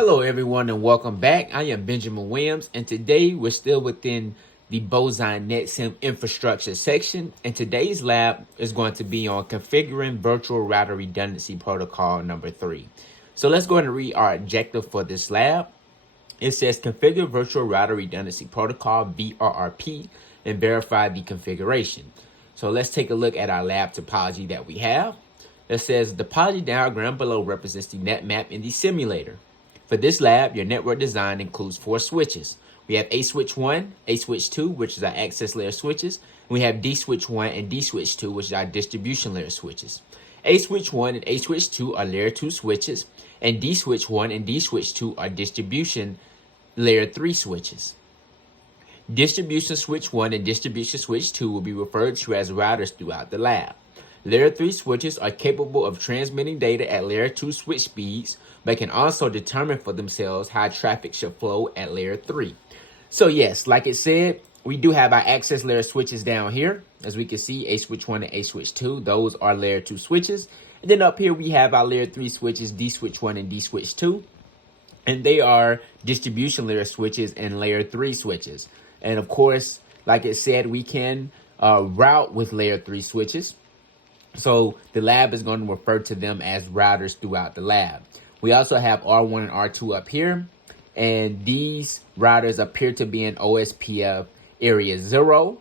Hello everyone and welcome back. I am Benjamin Williams and today we're still within the Boson NetSim infrastructure section, and today's lab is going to be on configuring virtual router redundancy protocol number 3. So let's go ahead and read our objective for this lab. It says configure virtual router redundancy protocol VRRP and verify the configuration. So let's take a look at our lab topology that we have. It says the topology diagram below represents the net map in the simulator. For this lab, your network design includes 4 switches. We have A switch 1, A switch 2, which is our access layer switches. And we have D switch 1 and D switch 2, which is our distribution layer switches. A switch 1 and A switch 2 are layer 2 switches, and D switch 1 and D switch 2 are distribution layer 3 switches. Distribution switch 1 and distribution switch 2 will be referred to as routers throughout the lab. Layer 3 switches are capable of transmitting data at layer 2 switch speeds, but can also determine for themselves how traffic should flow at layer 3. So yes, like it said, we do have our access layer switches down here. As we can see, A switch 1 and A switch 2, those are layer 2 switches. And then up here we have our layer 3 switches, D switch 1 and D switch 2. And they are distribution layer switches and layer 3 switches. And of course, like it said, we can route with layer 3 switches. So the lab is going to refer to them as routers throughout the lab. We also have R1 and R2 up here, and these routers appear to be in OSPF area 0.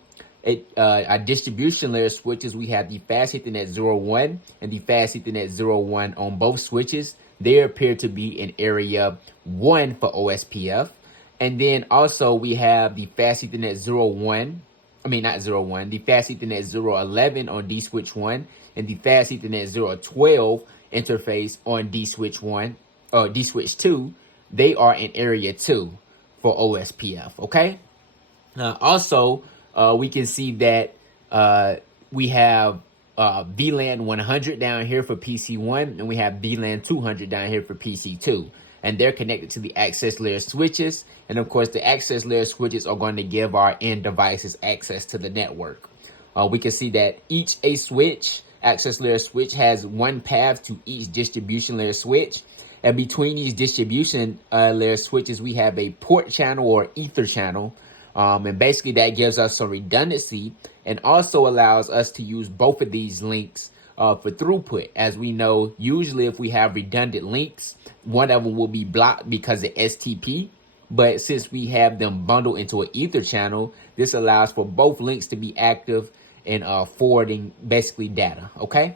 Our distribution layer switches, we have the fast Ethernet 01 and the fast Ethernet 01 on both switches. They appear to be in area 1 for OSPF. And then also we have the fast Ethernet 01. The fast Ethernet 011 on D switch 1 and the fast Ethernet 012 interface on D switch 2. They are in area 2 for OSPF. Okay. Also, we can see that we have VLAN 100 down here for PC1, and we have VLAN 200 down here for PC2. And they're connected to the access layer switches. And of course, the access layer switches are going to give our end devices access to the network. We can see that each access layer switch has one path to each distribution layer switch. And between these distribution layer switches, we have a port channel or ether channel. And basically that gives us some redundancy and also allows us to use both of these links for throughput. As we know, usually if we have redundant links, one of them will be blocked because of STP. But since we have them bundled into an ether channel, this allows for both links to be active and forwarding basically data. Okay,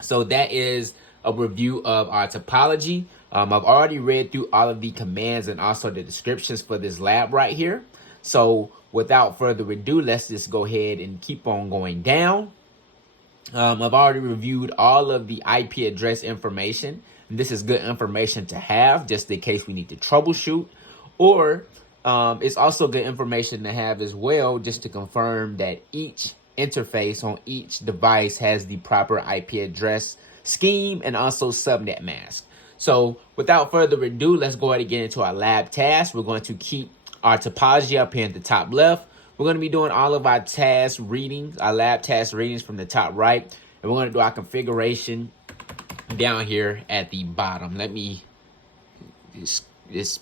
so that is a review of our topology. I've already read through all of the commands and also the descriptions for this lab right here. So without further ado, let's just go ahead and keep on going down. I've already reviewed all of the IP address information. This is good information to have just in case we need to troubleshoot, or it's also good information to have as well just to confirm that each interface on each device has the proper IP address scheme and also subnet mask. So without further ado, let's go ahead and get into our lab task. We're going to keep our topology up here at the top left. We're going to be doing all of our task readings, our lab task readings from the top right. And we're going to do our configuration down here at the bottom. Let me just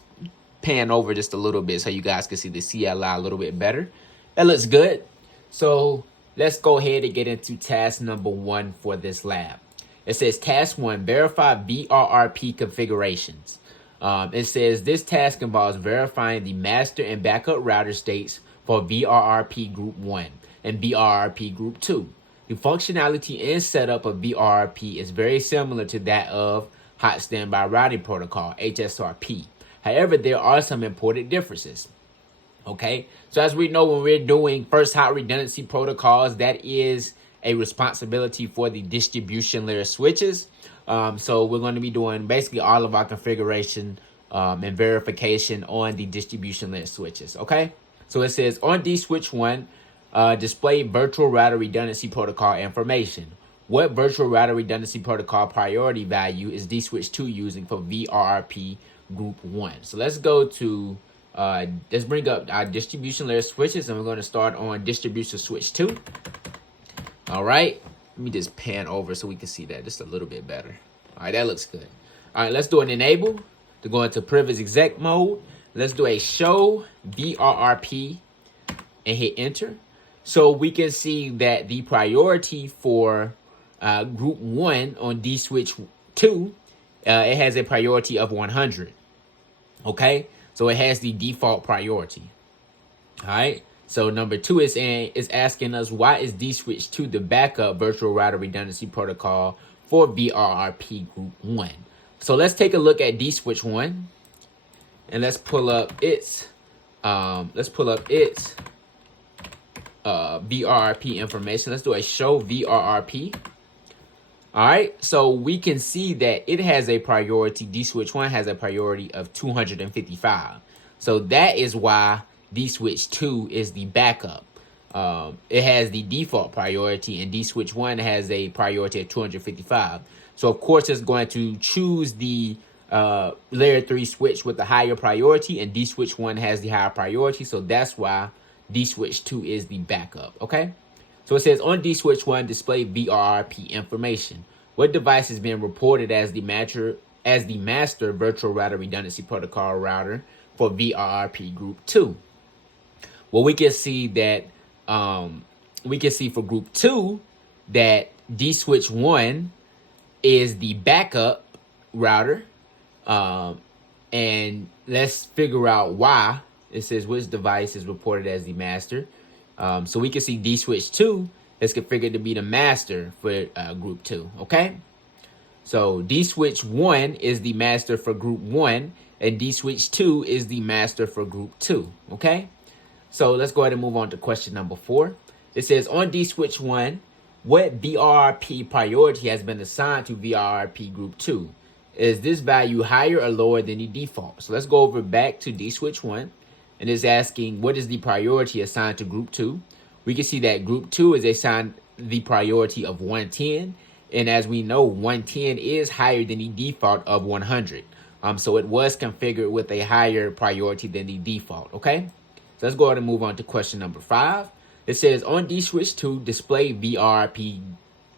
pan over just a little bit so you guys can see the CLI a little bit better. That looks good. So let's go ahead and get into task number 1 for this lab. It says task 1, verify VRRP configurations. It says this task involves verifying the master and backup router states for VRRP Group 1 and VRRP Group 2. The functionality and setup of VRRP is very similar to that of Hot Standby Routing Protocol, HSRP. However, there are some important differences. Okay, so as we know, when we're doing first hot redundancy protocols, that is a responsibility for the distribution layer switches. So we're going to be doing basically all of our configuration and verification on the distribution layer switches. Okay, so it says on D switch 1, display virtual router redundancy protocol information. What virtual router redundancy protocol priority value is D switch 2 using for VRRP Group 1? So let's go to let's bring up our distribution layer switches, and we're going to start on distribution switch 2. All right, let me just pan over so we can see that just a little bit better. All right, that looks good. All right, let's do an enable. to go into privilege exec mode. Let's do a show VRRP and hit enter. So we can see that the priority for group 1 on D switch 2, it has a priority of 100. Okay, so it has the default priority. All right, so number 2 is asking us, why is D switch 2 the backup virtual router redundancy protocol for VRRP group 1? So let's take a look at D switch 1, and let's pull up its VRRP information. Let's do a show VRRP. All right, so we can see that it has a priority. D switch 1 has a priority of 255. So that is why D switch 2 is the backup. It has the default priority, and D switch 1 has a priority of 255. So of course it's going to choose the layer 3 switch with the higher priority, and D switch 1 has the higher priority. So that's why D switch 2 is the backup. Okay, so it says on D switch 1, display VRRP information. What device is being reported as the master virtual router redundancy protocol router for VRRP group 2? Well, we can see that for group 2 that D switch 1 is the backup router, and let's figure out why. It says which device is reported as the master. So we can see D switch 2 is configured to be the master for group 2. Okay, so D switch 1 is the master for group 1, and D switch 2 is the master for group 2. Okay, so let's go ahead and move on to question number 4. It says on D switch 1, what VRRP priority has been assigned to VRRP group 2? Is this value higher or lower than the default? So let's go over back to D switch 1, and it's asking what is the priority assigned to group 2. We can see that group 2 is assigned the priority of 110, and as we know, 110 is higher than the default of 100. So it was configured with a higher priority than the default. Okay, so let's go ahead and move on to question number 5. It says on D switch 2, display VRRP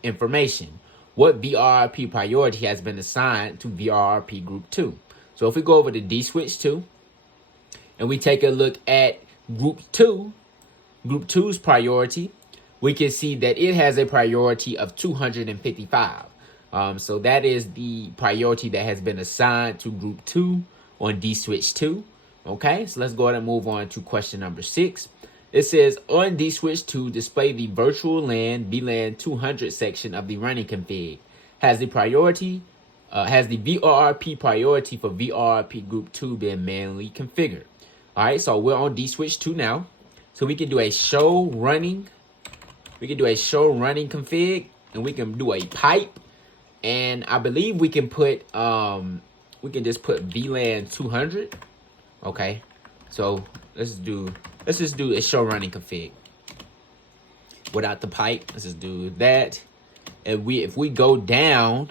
information. What VRRP priority has been assigned to VRRP group 2? So if we go over to D switch 2 and we take a look at group 2's priority, we can see that it has a priority of 255. So that is the priority that has been assigned to group 2 on D switch 2. Okay, so let's go ahead and move on to question number 6. It says on D switch 2, display the virtual LAN VLAN 200 section of the running config. Has the VRRP priority for VRRP group 2 been manually configured? All right, so we're on D switch 2 now. So we can do a show running. We can do a show running config, and we can do a pipe. And I believe we can put just put VLAN 200. Okay, so let's just do a show running config without the pipe. Let's just do that. And if we go down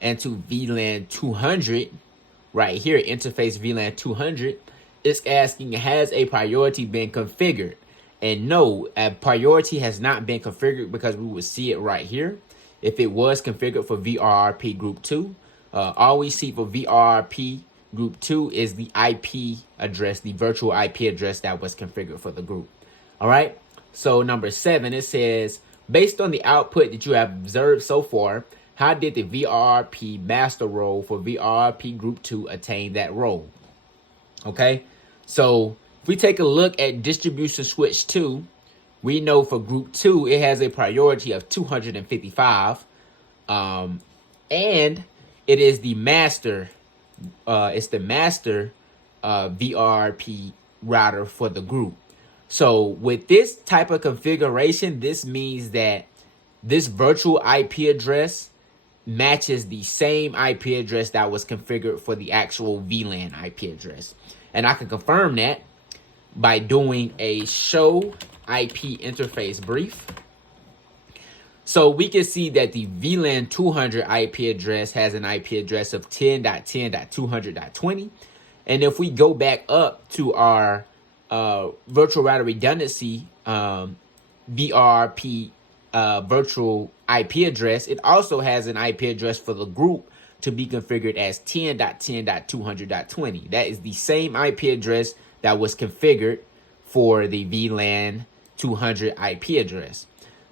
into VLAN 200 right here, interface VLAN 200, it's asking, has a priority been configured? And no, a priority has not been configured, because we would see it right here if it was configured for VRRP group 2. All we see for VRRP group 2 is the IP address, the virtual IP address that was configured for the group. All right, so number 7, it says, based on the output that you have observed so far, how did the VRRP master role for VRRP group 2 attain that role? Okay, so if we take a look at distribution switch 2, we know for group 2 it has a priority of 255, and it is the master. It's the master VRRP router for the group. So with this type of configuration, this means that this virtual IP address matches the same IP address that was configured for the actual VLAN IP address. And I can confirm that by doing a show IP interface brief. So we can see that the VLAN 200 IP address has an IP address of 10.10.200.20. And if we go back up to our virtual router redundancy VRRP virtual IP address, it also has an IP address for the group to be configured as 10.10.200.20. That is the same IP address that was configured for the VLAN 200 IP address.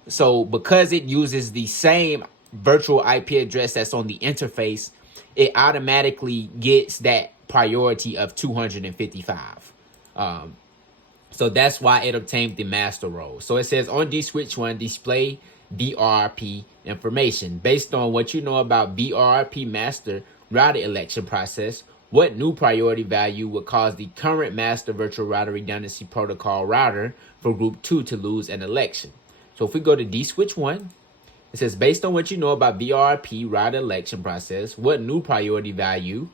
So because it uses the same virtual IP address that's on the interface, it automatically gets that priority of 255. So that's why it obtained the master role. So it says on switch 1, display VRRP information. Based on what you know about VRRP master router election process, what new priority value would cause the current master virtual router redundancy protocol router for group 2 to lose an election? So if we go to switch 1, it says based on what you know about VRRP router election process, what new priority value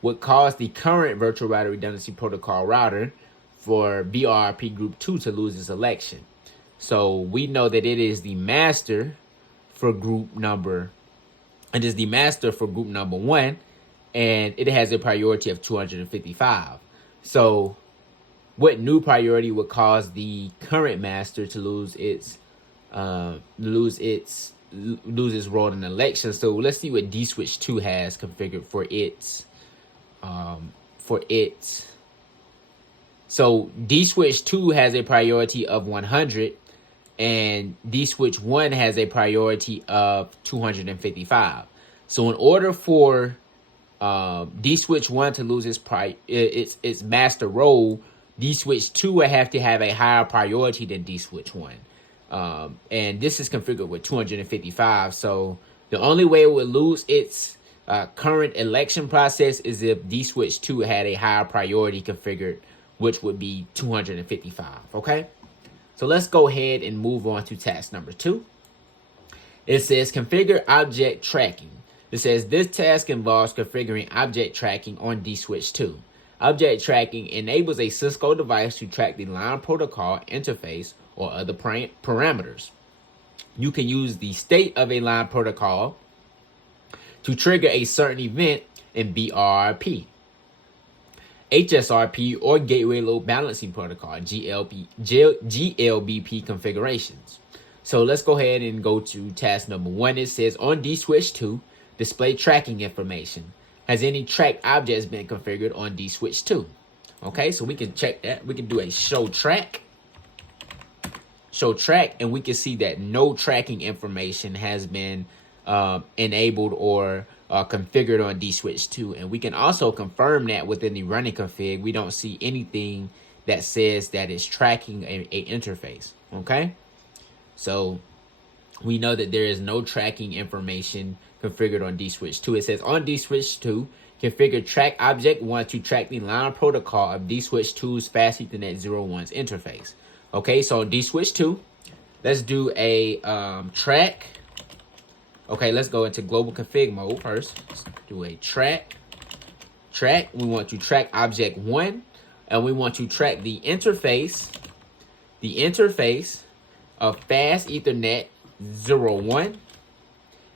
would cause the current virtual router redundancy protocol router for VRRP group 2 to lose its election? So we know that it is the master for group number, it is the master for group number 1, and it has a priority of 255. So what new priority would cause the current master to lose its role in the election? So let's see what switch 2 has configured for its So switch 2 has a priority of 100, and switch 1 has a priority of 255. So in order for switch 1 to lose its master role, switch 2 will have to have a higher priority than switch 1. And this is configured with 255. So the only way it would lose its current election process is if switch 2 had a higher priority configured, which would be 255. Okay, so let's go ahead and move on to task number 2. It says configure object tracking. It says this task involves configuring object tracking on switch 2. Object tracking enables a Cisco device to track the line protocol interface or other parameters. You can use the state of a line protocol to trigger a certain event in VRRP, HSRP, or Gateway Load Balancing Protocol, GLBP configurations. So let's go ahead and go to task number 1. It says on switch 2, display tracking information. Has any tracked objects been configured on switch 2? Okay, so we can check that. We can do a show track, and we can see that no tracking information has been enabled or configured on switch 2. And we can also confirm that within the running config. We don't see anything that says that it's tracking a interface. Okay, so we know that there is no tracking information configured on switch 2. It says on switch 2, configure track object 1 to track the line protocol of switch 2's fast Ethernet 01's interface. Okay, so on switch 2, let's do a track. Okay, let's go into global config mode first. Let's do a track. We want to track object 1, and we want to track the interface of fast Ethernet 01,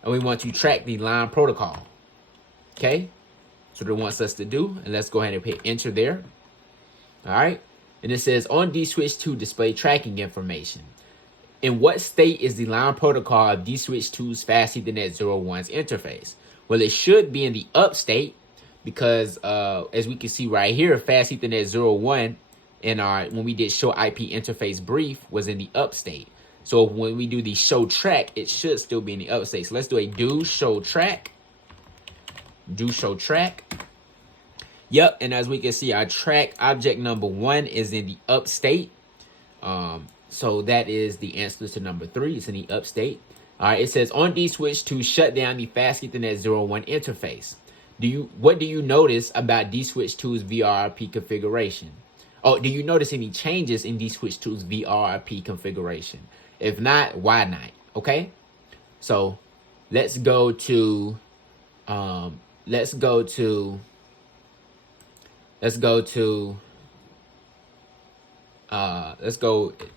and we want to track the line protocol. Okay, so what it wants us to do, and let's go ahead and hit enter there. All right, and it says on switch 2, display tracking information. In what state is the line protocol of switch 2's fast Ethernet 01's interface? Well, it should be in the up state, because as we can see right here, fast Ethernet 01 in when we did show IP interface brief was in the up state. So when we do the show track, it should still be in the up state. So let's do a do show track. Yep, and as we can see, our track object number 1 is in the up state. So that is the answer to number 3. It's in the up state. All right, it says on switch 2, shut down the fast Ethernet 01 interface. What do you notice about switch 2's VRRP configuration? Oh, do you notice any changes in switch 2's VRRP configuration? If not, why not? Okay, so let's go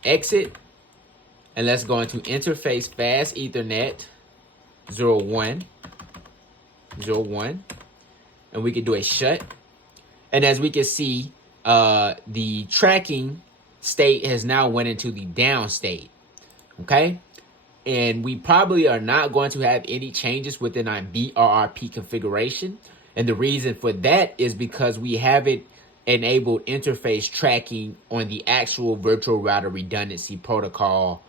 exit, and let's go into interface fast Ethernet 01, and we can do a shut. And as we can see, the tracking state has now went into the down state. Okay, and we probably are not going to have any changes within our VRRP configuration. And the reason for that is because we haven't enabled interface tracking on the actual virtual router redundancy protocol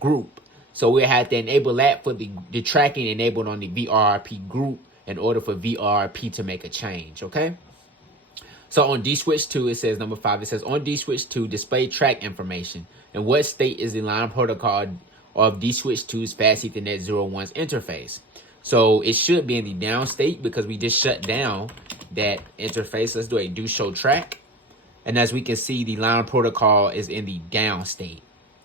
group. So we had to enable that for the tracking enabled on the VRRP group in order for VRRP to make a change, okay? So on D-Switch 2, it says, number 5, it says, on D-Switch 2, display track information. In what state is the line protocol of D-Switch 2's Fast Ethernet 01's interface? So it should be in the down state because we just shut down that interface. Let's do a do show track. And as we can see, the line protocol is in the down state,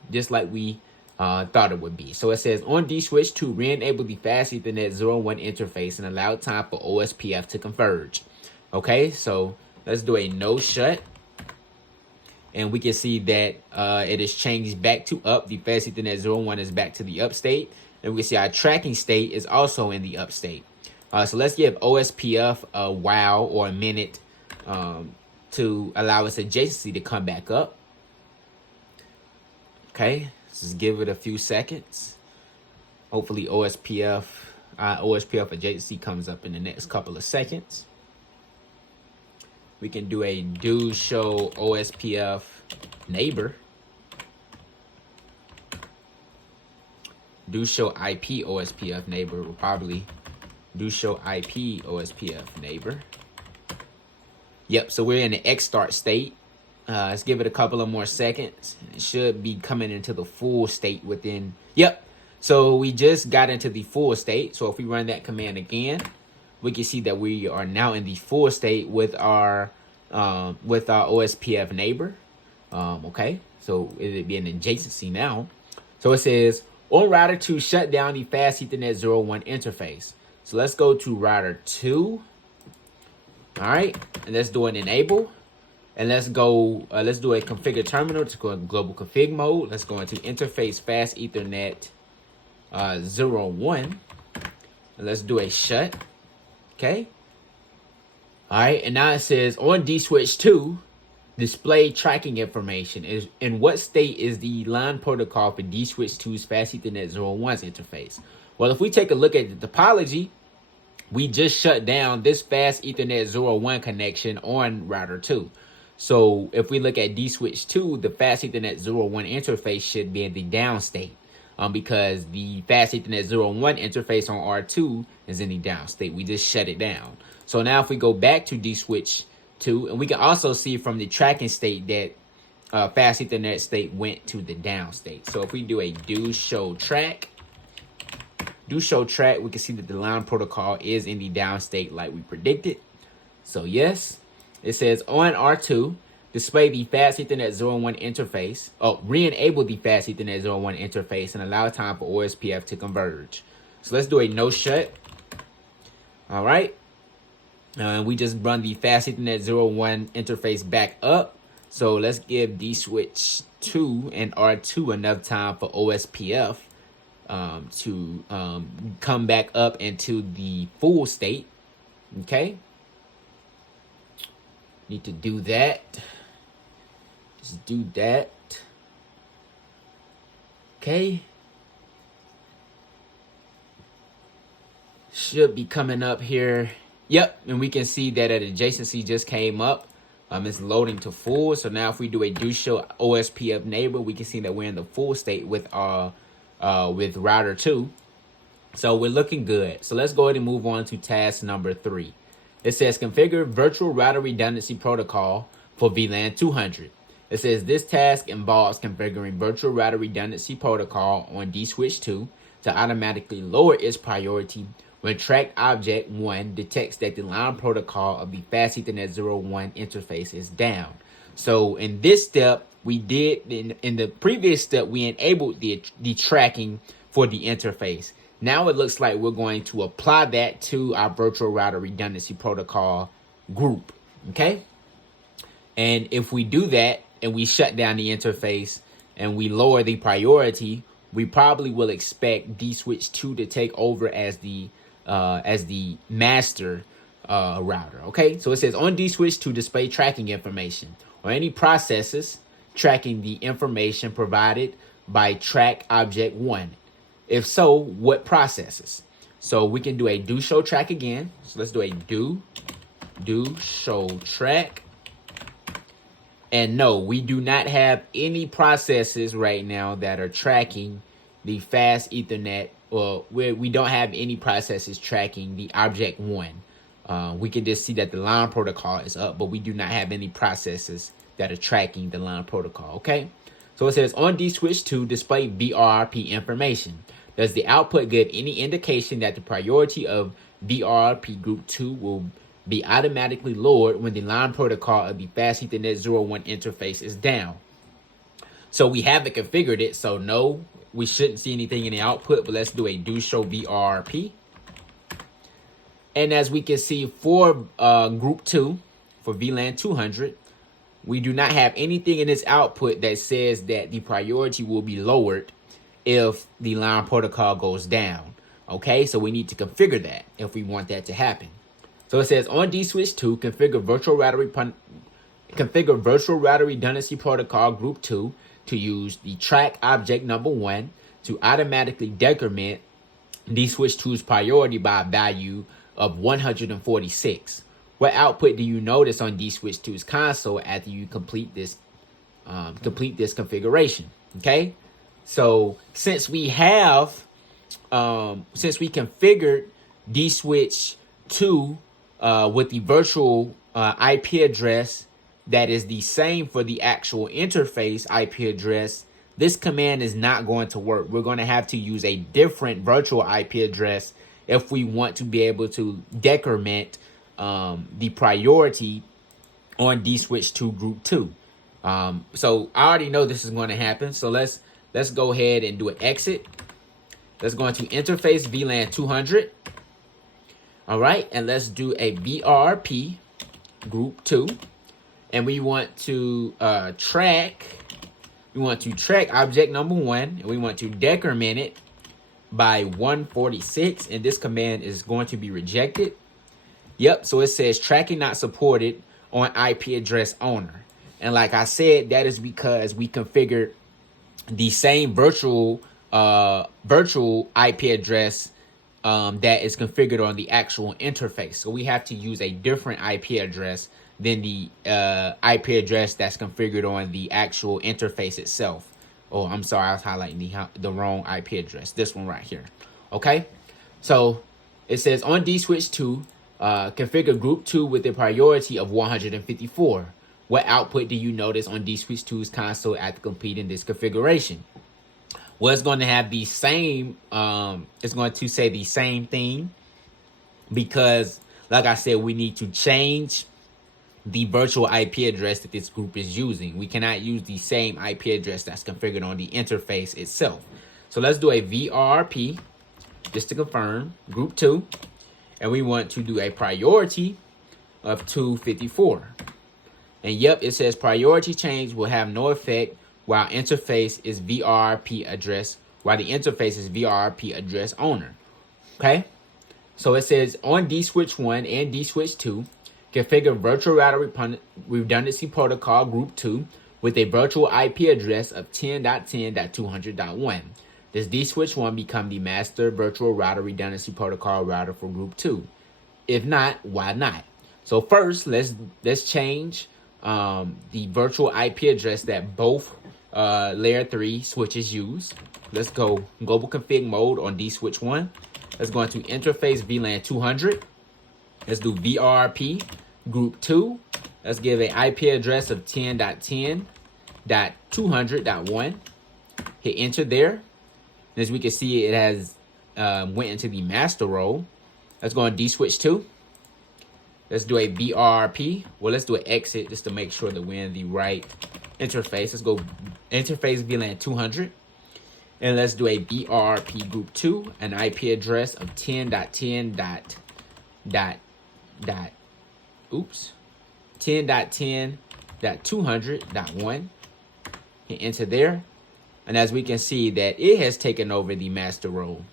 just like we thought it would be. So it says, on D-Switch 2, re-enable the Fast Ethernet 01 interface and allow time for OSPF to converge. Okay, so let's do a no shut. And we can see that it is changed back to up. The Fast Ethernet 01 is back to the up state. And we can see our tracking state is also in the up state. So let's give OSPF a while or a minute to allow its adjacency to come back up. Okay, let's just give it a few seconds. Hopefully OSPF adjacency comes up in the next couple of seconds. We can do a do show OSPF neighbor. Do show IP OSPF neighbor. Will probably do show IP OSPF neighbor. Yep, so we're in the X start state. Let's give it a couple of more seconds. It should be coming into the full state within. Yep, so we just got into the full state. So if we run that command again, we can see that we are now in the full state with our OSPF neighbor. Okay, so it'd be an adjacency now. So it says, on router 2, shut down the Fast Ethernet 01 interface. So let's go to router 2. All right, and let's do an enable. And let's go, let's do a configure terminal to go in global config mode. Let's go into interface Fast Ethernet 01. And let's do a shut. Okay. All right, and now it says, on D-Switch 2, display tracking information. Is in what state is the line protocol for D-Switch 2's Fast Ethernet 01's interface? Well, if we take a look at the topology, we just shut down this Fast Ethernet 01 connection on router 2. So if we look at D-Switch 2, the Fast Ethernet 01 interface should be in the down state because the Fast Ethernet 01 interface on R2 is in the down state. We just shut it down. So now if we go back to D-Switch 2, and we can also see from the tracking state that Fast Ethernet state went to the down state. So if we do a do show track, we can see that the line protocol is in the down state like we predicted. So yes, it says on R2, display the Fast Ethernet 01 interface. Oh, re-enable the Fast Ethernet 01 interface and allow time for OSPF to converge. So let's do a no shut. All right. We just run the Fast Ethernet 01 interface back up. So let's give D-Switch 2 and R2 enough time for OSPF to come back up into the full state. Okay. Need to do that. Just do that. Okay. Should be coming up here. Yep, and we can see that an adjacency just came up. It's loading to full. So now if we do a do show OSPF neighbor, we can see that we're in the full state with router 2. So we're looking good. So let's go ahead and move on to task number 3. It says configure virtual router redundancy protocol for VLAN 200. It says this task involves configuring virtual router redundancy protocol on D-Switch 2 to automatically lower its priority when tracked object 1 detects that the line protocol of the Fast Ethernet 01 interface is down. So in this step, we did, in the previous step, we enabled the tracking for the interface. Now it looks like we're going to apply that to our virtual router redundancy protocol group, okay? And if we do that and we shut down the interface and we lower the priority, we probably will expect D-Switch 2 to take over as the master router, okay? So it says on D-Switch 2 display tracking information or any processes tracking the information provided by track object 1. If so, what processes? So we can do a do show track again. So let's do a do show track. And no, we do not have any processes right now that are tracking the fast Ethernet, or we don't have any processes tracking the object one. We can just see that the line protocol is up, but we do not have any processes that are tracking the line protocol, okay? So it says on D switch 2, display VRRP information. Does the output give any indication that the priority of VRRP group 2 will be automatically lowered when the line protocol of the fast Ethernet 01 interface is down? So we haven't configured it, so no, we shouldn't see anything in the output, but let's do a do show VRRP. And as we can see for group 2, for VLAN 200, we do not have anything in this output that says that the priority will be lowered if the line protocol goes down. Okay, so we need to configure that if we want that to happen. So it says on D switch 2, configure virtual router redundancy protocol group 2 to use the track object number 1 to automatically decrement D switch 2's priority by a value of 146. What output do you notice on D switch 2's console after you complete this configuration? Okay, so since we configured D switch 2 with the virtual IP address that is the same for the actual interface IP address, this command is not going to work. We're going to have to use a different virtual IP address if we want to be able to decrement the priority on D switch 2 group 2. So I already know this is going to happen. So let's go ahead and do an exit. Let's go into interface VLAN 200. All right, and let's do a VRRP group 2, and we want to track object number 1, and we want to decrement it by 146, and this command is going to be rejected. Yep, so it says tracking not supported on IP address owner. And like I said, that is because we configured the same virtual IP address that is configured on the actual interface. So we have to use a different IP address than the IP address that's configured on the actual interface itself. Oh, I'm sorry, I was highlighting the wrong IP address. This one right here. Okay, so it says on D switch 2, configure group 2 with a priority of 154. What output do you notice on D switch 2's console after completing this configuration? Well, it's going to have the same, it's going to say the same thing, because like I said, we need to change the virtual IP address that this group is using. We cannot use the same IP address that's configured on the interface itself. So let's do a VRRP just to confirm group 2, and we want to do a priority of 254. And yep, it says priority change will have no effect while interface is VRRP address, while the interface is VRRP address owner. Okay, so it says on D switch 1 and D switch 2, configure virtual router redundancy protocol group 2 with a virtual IP address of 10.10.200.1. Does D switch 1 become the master virtual router redundancy protocol router for group 2? If not, why not? So first, let's change the virtual IP address that both layer 3 switches use. Let's go global config mode on D switch 1. Let's go into interface VLAN 200. Let's do VRRP group 2. Let's give an IP address of 10.10.200.1. Hit enter there. And as we can see, it has went into the master role. Let's go on D switch 2. Let's do a VRRP. Well, let's do an exit just to make sure that we're in the right interface. Let's go interface VLAN 200. And let's do a VRRP group 2, an IP address of 10.10.200.1. Hit enter there. And as we can see that it has taken over the master role.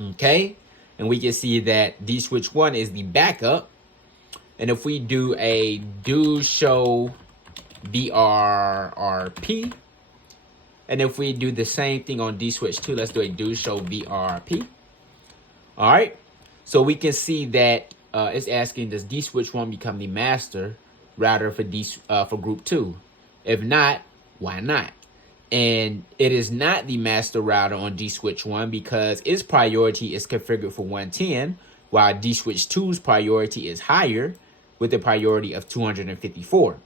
Okay. And we can see that D switch 1 is the backup. And if we do a do show VRRP, And if we do the same thing on D switch 2, let's do a do show VRRP. All right. So we can see that it's asking, does D switch 1 become the master router for group 2? If not, why not? And it is not the master router on D switch 1 because its priority is configured for 110, while D switch 2's priority is higher with a priority of 254.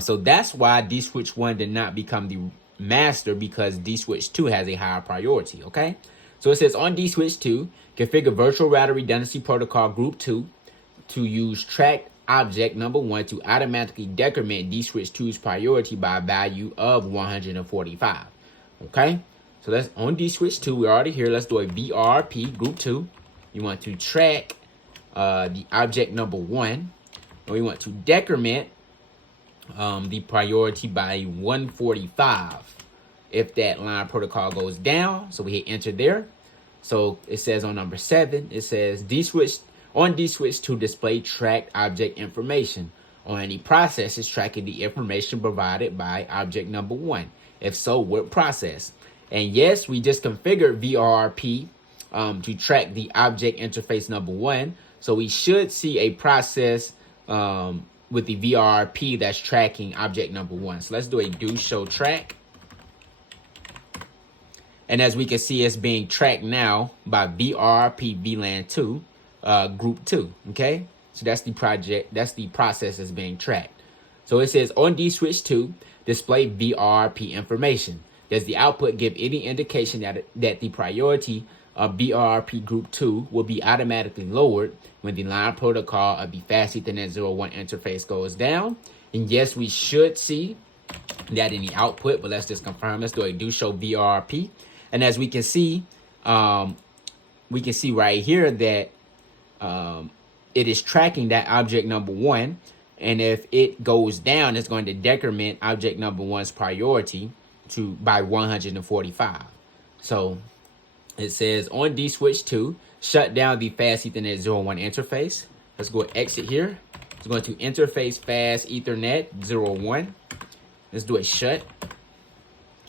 So that's why D switch 1 did not become the master, because D switch 2 has a higher priority. Okay. So it says on D switch 2, configure virtual router redundancy protocol group 2 to use tracked object number 1 to automatically decrement D switch 2's priority by a value of 145. Okay. So that's on D switch 2. We're already here. Let's do a VRRP group 2. You want to track the object number 1, and we want to decrement the priority by 145 if that line protocol goes down. So we hit enter there. So it says on number 7, it says on D switch to display tracked object information on any processes tracking the information provided by object number 1. If so, what process? And yes, we just configured VRRP to track the object interface number 1. So we should see a process with the VRRP that's tracking object number 1. So let's do a do show track. And as we can see, it's being tracked now by VRRP VLAN 2, group 2. Okay, so that's the process that's being tracked. So it says on D switch 2, display VRRP information. Does the output give any indication that the priority of VRRP group 2 will be automatically lowered when the line protocol of the Fast Ethernet 01 interface goes down? And yes, we should see that in the output, but let's just confirm. Let's do a do show VRRP. And as we can see right here that it is tracking that object number 1. And if it goes down, it's going to decrement object number 1's priority by 145. So it says on D switch 2, shut down the Fast Ethernet 01 interface. Let's go exit here. It's going to interface Fast Ethernet 01. Let's do a shut.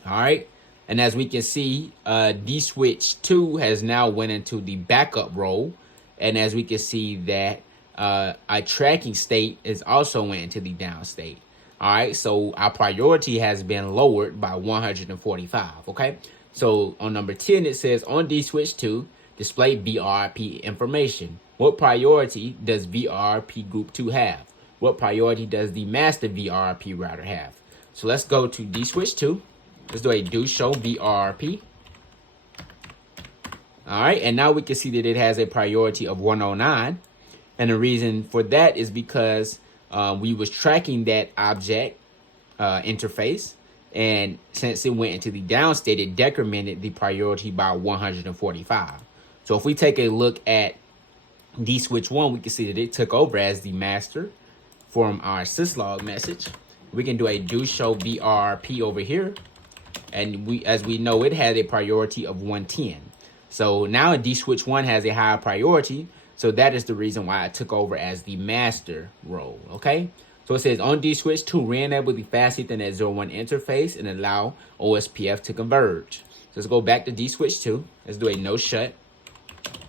All right. And as we can see, D switch 2 has now went into the backup role. And as we can see that our tracking state is also went into the down state. All right. So our priority has been lowered by 145. Okay. So on number 10, it says on D switch 2, display VRRP information. What priority does VRRP group 2 have? What priority does the master VRRP router have? So let's go to D switch 2. Let's do a do show VRRP. All right. And now we can see that it has a priority of 109. And the reason for that is because we was tracking that object interface. And since it went into the down state, it decremented the priority by 145. So if we take a look at D switch 1, we can see that it took over as the master from our syslog message. We can do a do show VRRP over here. And as we know, it had a priority of 110. So now D switch 1 has a higher priority. So that is the reason why I took over as the master role. Okay. So it says on D switch 2, re-enable the Fast Ethernet 01 interface and allow OSPF to converge. So let's go back to D switch 2. Let's do a no shut.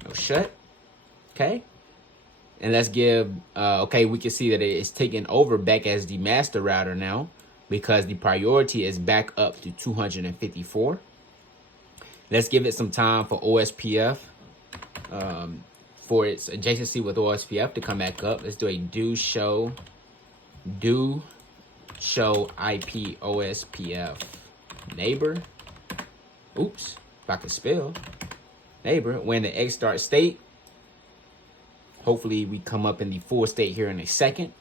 No shut. Okay. And let's give, okay, we can see that it is taking over back as the master router now, because the priority is back up to 254. Let's give it some time for OSPF, for its adjacency with OSPF to come back up. Let's do a do show IP OSPF neighbor. Oops, if I can spell neighbor. When the X start state, hopefully we come up in the full state here in a second.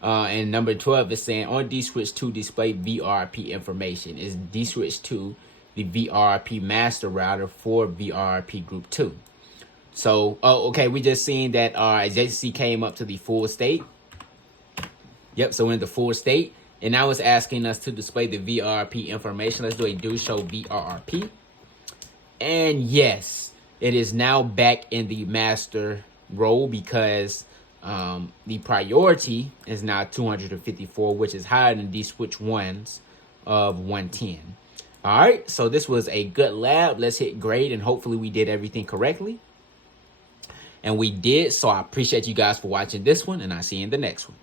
And number 12 is saying on D switch 2, display VRRP information. Is D switch 2 the VRRP master router for VRRP group 2? So, okay, we just seen that our adjacency came up to the full state. Yep, so we're in the full state. And now it's asking us to display the VRRP information. Let's do a do show VRRP. And yes, it is now back in the master role because the priority is now 254, which is higher than D switch 1's of 110. All right, so this was a good lab. Let's hit grade, and hopefully we did everything correctly. And we did, so I appreciate you guys for watching this one, and I'll see you in the next one.